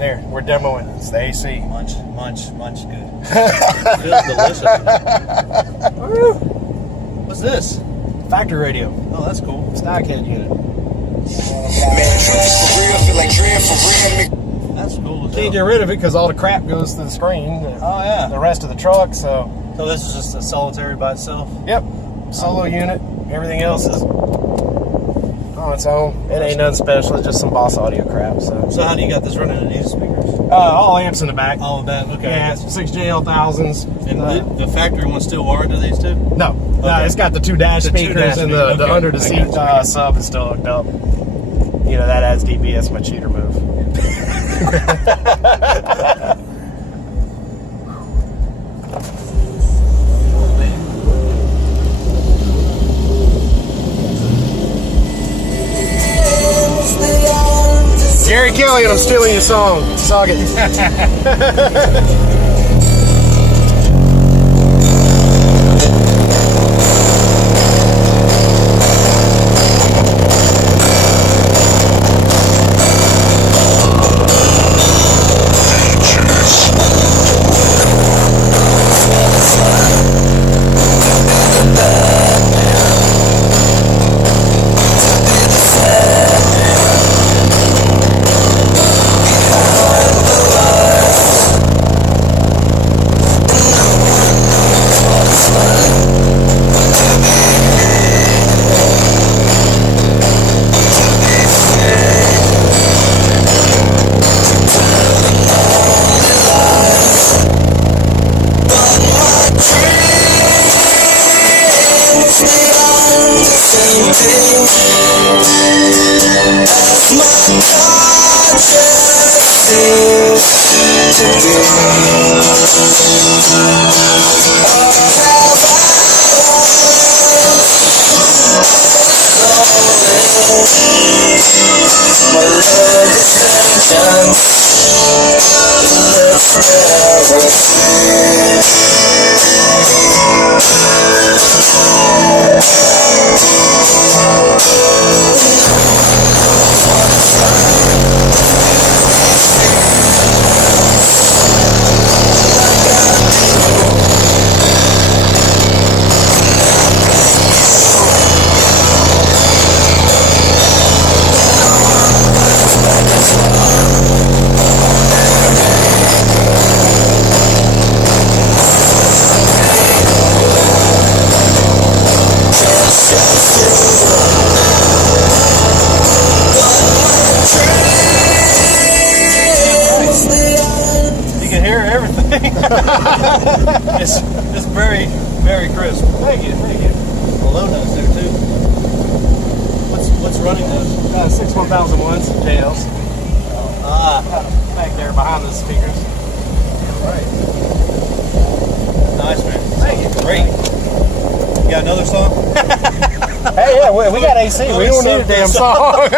There, we're demoing. It's the AC. Munch, good. Feels delicious. Woo. What's this? Factory radio. Oh, that's cool. Stockhead unit. That's cool as Can't hell. get rid of it because all the crap goes to the screen. Oh, yeah. The rest of the truck, so. So this is just a solitary by itself? Yep. Solo unit. Everything else is on its own. It ain't nothing special. It's just some Boss Audio crap. So how do you got this running in these speakers? all amps in the back. All of that, okay. Yeah, 6JL1000s. And the factory one's still wired to these two? No, it's got the two dash The two speakers dash and speakers, the okay. under the seat sub is still hooked up. You know, that adds dB. That's my cheater move. Gary Kelly, and I'm stealing your song. Suck it. It's very, very crisp. Thank you. The low notes there too. What's running those? 61001s, JLs. Back there behind the speakers. Right. Nice, man. Thank you. Great. You got another song? Hey, yeah, we got AC. We don't need a damn song.